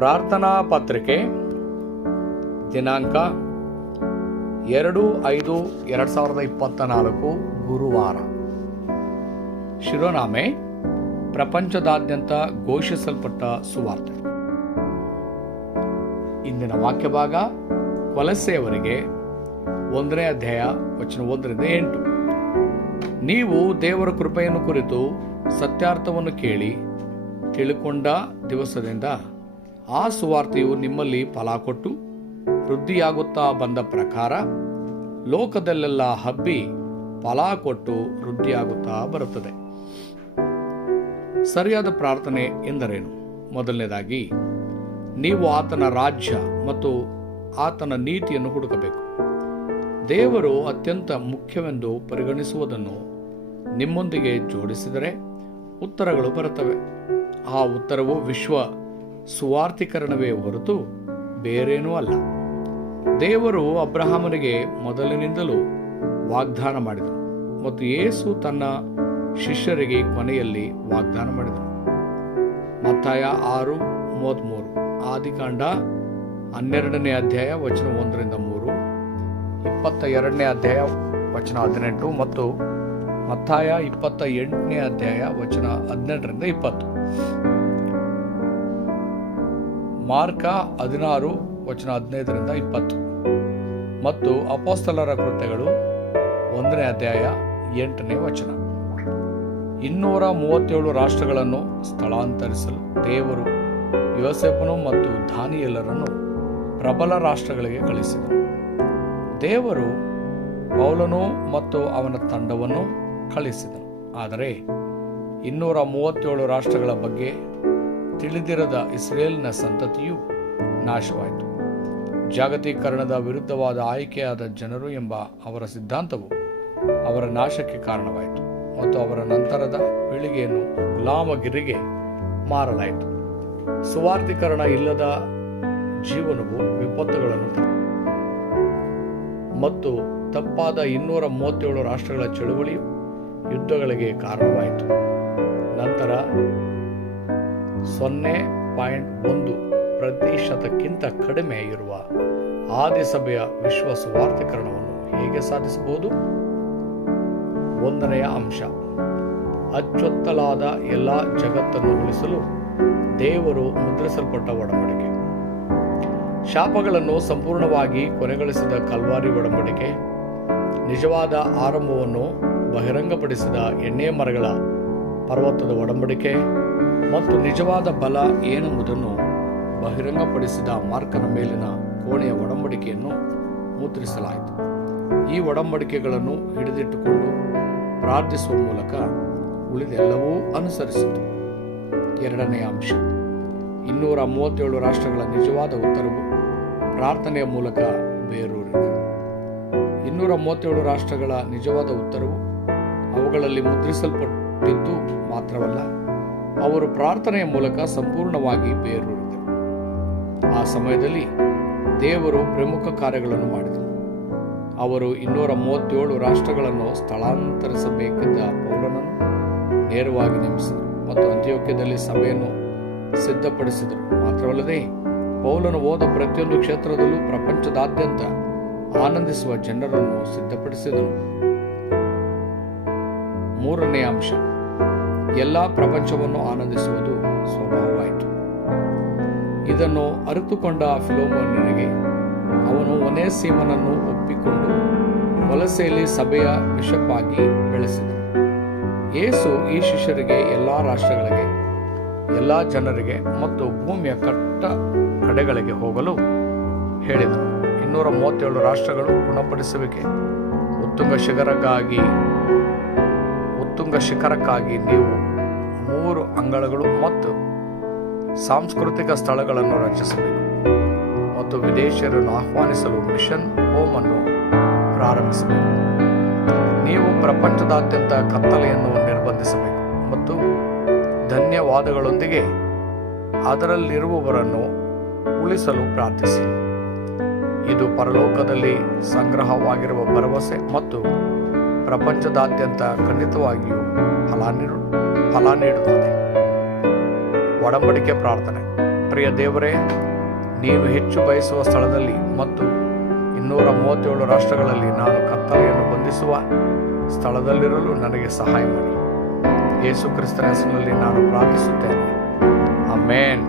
ಪ್ರಾರ್ಥನಾ ಪತ್ರಿಕೆ ದಿನಾಂಕ 2/5/2024 ಗುರುವಾರ. ಶಿರೋನಾಮೆ: ಪ್ರಪಂಚದಾದ್ಯಂತ ಘೋಷಿಸಲ್ಪಟ್ಟ ಸುವಾರ್ತೆ. ಇಂದಿನ ವಾಕ್ಯ ಭಾಗ ಕೊಲೊಸ್ಸೆಯವರಿಗೆ 1ನೇ ಅಧ್ಯಾಯ ವಚನ 1-8. ನೀವು ದೇವರ ಕೃಪೆಯನ್ನು ಕುರಿತು ಸತ್ಯಾರ್ಥವನ್ನು ಕೇಳಿ ತಿಳುಕೊಂಡ ದಿವಸದಿಂದ ಆ ಸುವಾರ್ತೆಯು ನಿಮ್ಮಲ್ಲಿ ಫಲ ಕೊಟ್ಟು ವೃದ್ಧಿಯಾಗುತ್ತಾ ಬಂದ ಪ್ರಕಾರ ಲೋಕದಲ್ಲೆಲ್ಲ ಹಬ್ಬಿ ಫಲ ಕೊಟ್ಟು ವೃದ್ಧಿಯಾಗುತ್ತಾ ಬರುತ್ತದೆ. ಸರಿಯಾದ ಪ್ರಾರ್ಥನೆ ಎಂದರೇನು? ಮೊದಲನೇದಾಗಿ, ನೀವು ಆತನ ರಾಜ್ಯ ಮತ್ತು ಆತನ ನೀತಿಯನ್ನು ಹುಡುಕಬೇಕು. ದೇವರು ಅತ್ಯಂತ ಮುಖ್ಯವೆಂದು ಪರಿಗಣಿಸುವುದನ್ನು ನಿಮ್ಮೊಂದಿಗೆ ಜೋಡಿಸಿದರೆ ಉತ್ತರಗಳು ಬರುತ್ತವೆ. ಆ ಉತ್ತರವು ವಿಶ್ವ ಸುವಾರ್ಥೀಕರಣವೇ ಹೊರತು ಬೇರೇನೂ ಅಲ್ಲ. ದೇವರು ಅಬ್ರಹಾಮನಿಗೆ ಮೊದಲಿನಿಂದಲೂ ವಾಗ್ದಾನ ಮಾಡಿದನು ಮತ್ತು ಯೇಸು ತನ್ನ ಶಿಷ್ಯರಿಗೆ ಕೊನೆಯಲ್ಲಿ ವಾಗ್ದಾನ ಮಾಡಿದನು. ಮತ್ತಾಯ 6:33, ಆದಿಕಾಂಡ 12ನೇ ಅಧ್ಯಾಯ ವಚನ 1-3, 22ನೇ ಅಧ್ಯಾಯ ವಚನ 18 ಮತ್ತು ಮತ್ತಾಯ 28ನೇ ಅಧ್ಯಾಯ ವಚನ 18-20, ಮಾರ್ಕ 16 ವಚನ 15-20 ಮತ್ತು ಅಪೊಸ್ತಲರ ಕೃತ್ಯಗಳು 1ನೇ ಅಧ್ಯಾಯ 8ನೇ ವಚನ. 237 ರಾಷ್ಟ್ರಗಳನ್ನು ಸ್ಥಳಾಂತರಿಸಲು ದೇವರು ಯೋಸೇಫನು ಮತ್ತು ದಾನಿಯೇಲರನ್ನು ಪ್ರಬಲ ರಾಷ್ಟ್ರಗಳಿಗೆ ಕಳಿಸಿದನು. ದೇವರು ಪೌಲನು ಮತ್ತು ಅವನ ತಂಡವನ್ನು ಕಳಿಸಿದನು. ಆದರೆ 237 ರಾಷ್ಟ್ರಗಳ ಬಗ್ಗೆ ತಿಳಿದಿರದ ಇಸ್ರೇಲಿನ ಸಂತತಿಯು ನಾಶವಾಯಿತು. ಜಾಗತೀಕರಣದ ವಿರುದ್ಧವಾದ ಆಯ್ಕೆಯಾದ ಜನರು ಎಂಬ ಅವರ ಸಿದ್ಧಾಂತವು ಅವರ ನಾಶಕ್ಕೆ ಕಾರಣವಾಯಿತು ಮತ್ತು ಅವರ ನಂತರದ ಪೀಳಿಗೆಯನ್ನು ಗುಲಾಮಗಿರಿಗೆ ಮಾರಲಾಯಿತು. ಸುವಾರ್ಥೀಕರಣ ಇಲ್ಲದ ಜೀವನವು ವಿಪತ್ತುಗಳನ್ನು ಮತ್ತು ತಪ್ಪಾದ 237 ರಾಷ್ಟ್ರಗಳ ಚಳುವಳಿಯು ಯುದ್ಧಗಳಿಗೆ ಕಾರಣವಾಯಿತು. ನಂತರ 0.1% ಕಡಿಮೆ ಇರುವ ಆದಿಸಭೆಯ ವಿಶ್ವ ಸುವಾರ್ಥೀಕರಣವನ್ನು ಹೇಗೆ ಸಾಧಿಸಬಹುದು? 1ನೇ ಅಂಶ: ಅಚ್ಚೊತ್ತಲಾದ ಎಲ್ಲ ಜಗತ್ತನ್ನು ಉಳಿಸಲು ದೇವರು ಮುದ್ರಿಸಲ್ಪಟ್ಟ ಒಡಂಬಡಿಕೆ. ಶಾಪಗಳನ್ನು ಸಂಪೂರ್ಣವಾಗಿ ಕೊನೆಗೊಳಿಸಿದ ಕಲ್ವಾರಿ ಒಡಂಬಡಿಕೆ, ನಿಜವಾದ ಆರಂಭವನ್ನು ಬಹಿರಂಗಪಡಿಸಿದ ಎಣ್ಣೆ ಮರಗಳ ಪರ್ವತದ ಒಡಂಬಡಿಕೆ ಮತ್ತು ನಿಜವಾದ ಬಲ ಏನೆಂಬುದನ್ನು ಬಹಿರಂಗಪಡಿಸಿದ ಮಾರ್ಕನ ಮೇಲಿನ ಕೋಣೆಯ ಒಡಂಬಡಿಕೆಯನ್ನು ಮುದ್ರಿಸಲಾಯಿತು. ಈ ಒಡಂಬಡಿಕೆಗಳನ್ನು ಹಿಡಿದಿಟ್ಟುಕೊಂಡು ಪ್ರಾರ್ಥಿಸುವ ಮೂಲಕ ಉಳಿದೆಲ್ಲವೂ ಅನುಸರಿಸಿತು. 2ನೇ ಅಂಶ: 237 ರಾಷ್ಟ್ರಗಳ ನಿಜವಾದ ಉತ್ತರವು ಪ್ರಾರ್ಥನೆಯ ಮೂಲಕ ಬೇರೂರಿದೆ. 237 ರಾಷ್ಟ್ರಗಳ ನಿಜವಾದ ಉತ್ತರವು ಅವುಗಳಲ್ಲಿ ಮುದ್ರಿಸಲ್ಪಟ್ಟಿದ್ದು ಮಾತ್ರವಲ್ಲ, ಅವರು ಪ್ರಾರ್ಥನೆಯ ಮೂಲಕ ಸಂಪೂರ್ಣವಾಗಿ ಬೇರೂರಿದರು. ಆ ಸಮಯದಲ್ಲಿ ದೇವರು ಪ್ರಮುಖ ಕಾರ್ಯಗಳನ್ನು ಮಾಡಿದರು. ಅವರು 237 ರಾಷ್ಟ್ರಗಳನ್ನು ಸ್ಥಳಾಂತರಿಸಬೇಕಿದ್ದ ಪೌಲನನ್ನು ನೇರವಾಗಿ ನೇಮಿಸಿದರು ಮತ್ತು ಅಂತಿಯೋಕ್ಯದಲ್ಲಿ ಸಭೆಯನ್ನು ಸಿದ್ಧಪಡಿಸಿದರು. ಮಾತ್ರವಲ್ಲದೆ ಪೌಲನು ಹೋದ ಪ್ರತಿಯೊಂದು ಕ್ಷೇತ್ರದಲ್ಲೂ ಪ್ರಪಂಚದಾದ್ಯಂತ ಆನಂದಿಸುವ ಜನರನ್ನು ಸಿದ್ಧಪಡಿಸಿದನು. 3ನೇ ಅಂಶ: ಎಲ್ಲ ಪ್ರಪಂಚವನ್ನು ಆನಂದಿಸುವುದು ಸ್ವಭಾವವಾಯಿತು. ಇದನ್ನು ಅರಿತುಕೊಂಡ ಫಿಲೋಮೋನನಿಗೆ ಅವನು ಒನೇಸಿಮನನ್ನು ಒಪ್ಪಿಕೊಂಡು ಕೊಲೊಸ್ಸೆಯಲ್ಲಿ ಸಭೆಯ ಬಿಷಪ್ ಆಗಿ ಬೆಳೆಸಿದನು. ಯೇಸು ಈ ಶಿಷ್ಯರಿಗೆ ಎಲ್ಲ ರಾಷ್ಟ್ರಗಳಿಗೆ, ಎಲ್ಲ ಜನರಿಗೆ ಮತ್ತು ಭೂಮಿಯ ಕಟ್ಟ ಕಡೆಗಳಿಗೆ ಹೋಗಲು ಹೇಳಿದನು. 237 ರಾಷ್ಟ್ರಗಳು ಗುಣಪಡಿಸುವಿಕೆ. ಉತ್ತುಂಗ ಶಿಖರಕ್ಕಾಗಿ ನೀವು 3 ಅಂಗಳಗಳು ಮತ್ತು ಸಾಂಸ್ಕೃತಿಕ ಸ್ಥಳಗಳನ್ನು ರಚಿಸಬೇಕು ಮತ್ತು ವಿದೇಶಿಯರನ್ನು ಆಹ್ವಾನಿಸಲು ಮಿಷನ್ ಹೋಮ್ ಅನ್ನು ಪ್ರಾರಂಭಿಸಬೇಕು. ನೀವು ಪ್ರಪಂಚದಾದ್ಯಂತ ಕತ್ತಲೆಯನ್ನು ನಿರ್ಬಂಧಿಸಬೇಕು ಮತ್ತು ಧನ್ಯವಾದಗಳೊಂದಿಗೆ ಅದರಲ್ಲಿರುವವರನ್ನು ಉಳಿಸಲು ಪ್ರಾರ್ಥಿಸಿ. ಇದು ಪರಲೋಕದಲ್ಲಿ ಸಂಗ್ರಹವಾಗಿರುವ ಭರವಸೆ ಮತ್ತು ಪ್ರಪಂಚದಾದ್ಯಂತ ಖಂಡಿತವಾಗಿಯೂ ಫಲ ನೀಡುತ್ತದೆ. ಒಡಂಬಡಿಕೆ ಪ್ರಾರ್ಥನೆ. ಪ್ರಿಯ ದೇವರೇ, ನೀನು ಹೆಚ್ಚು ಬಯಸುವ ಸ್ಥಳದಲ್ಲಿ ಮತ್ತು 237 ರಾಷ್ಟ್ರಗಳಲ್ಲಿ ನಾನು ಕತ್ತಲೆಯನ್ನು ಬಂಧಿಸುವ ಸ್ಥಳದಲ್ಲಿರಲು ನನಗೆ ಸಹಾಯ ಮಾಡಿ. ಯೇಸು ಕ್ರಿಸ್ತನ ಹೆಸರಿನಲ್ಲಿ ನಾನು ಪ್ರಾರ್ಥಿಸುತ್ತೇನೆ. ಆಮೆನ್.